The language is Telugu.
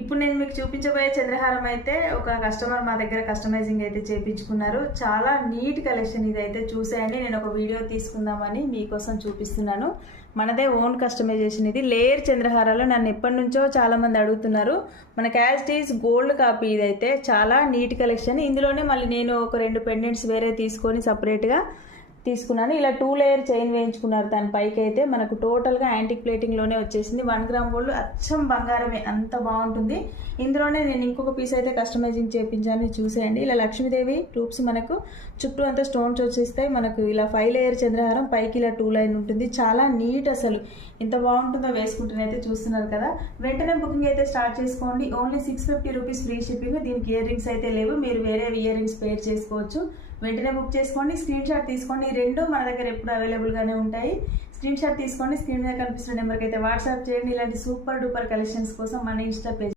ఇప్పుడు నేను మీకు చూపించబోయే చంద్రహారం అయితే ఒక కస్టమర్ మా దగ్గర కస్టమైజింగ్ అయితే చేయించుకున్నారు. చాలా నీట్ కలెక్షన్ ఇదైతే చూసేయండి. నేను ఒక వీడియో తీసుకుందామని మీకోసం చూపిస్తున్నాను. మనదే ఓన్ కస్టమైజేషన్. ఇది లేయర్ చంద్రహారాలు నన్ను ఎప్పటి నుంచో చాలా మంది అడుగుతున్నారు. మన క్యాస్టీస్ గోల్డ్ కాపీ ఇదైతే చాలా నీట్ కలెక్షన్. ఇందులోనే మళ్ళీ నేను ఒక 2 పెండెంట్స్ వేరే తీసుకొని సపరేట్గా తీసుకున్నాను. ఇలా 2 లేయర్ చైన్ వేయించుకున్నారు. దాని పైకి అయితే మనకు టోటల్గా యాంటిక్ ప్లేటింగ్లోనే వచ్చేసింది. 1 గ్రామ్ గోల్డ్ అచ్చం బంగారమే, అంత బాగుంటుంది. ఇందులోనే నేను ఇంకొక పీస్ అయితే కస్టమైజింగ్ చేయించాను, చూసేయండి. ఇలా లక్ష్మీదేవి రూప్స్ మనకు చుట్టూ అంతా స్టోన్స్ వచ్చేస్తాయి. మనకు ఇలా 5 లేయర్ చంద్రహారం, పైకి ఇలా 2 లైన్ ఉంటుంది. చాలా నీట్, అసలు ఎంత బాగుంటుందో వేసుకుంటూనైతే చూస్తున్నారు కదా. వెంటనే బుకింగ్ అయితే స్టార్ట్ చేసుకోండి. Only 650 rupees free shipping. దీనికి ఇయర్ రింగ్స్ అయితే లేవు, మీరు వేరే ఇయర్ రింగ్స్ పేర్ చేసుకోవచ్చు. వెంటనే బుక్ చేసుకోండి, స్క్రీన్ షాట్ తీసుకోండి. 2 మన దగ్గర ఎప్పుడు అవైలబుల్గానే ఉంటాయి. స్క్రీన్ షాట్ తీసుకోండి, స్క్రీన్ మీద కనిపిస్తున్న నెంబర్కి అయితే వాట్సాప్ చేయండి. ఇలాంటి సూపర్ డూపర్ కలెక్షన్స్ కోసం మన ఇన్స్టా పేజ్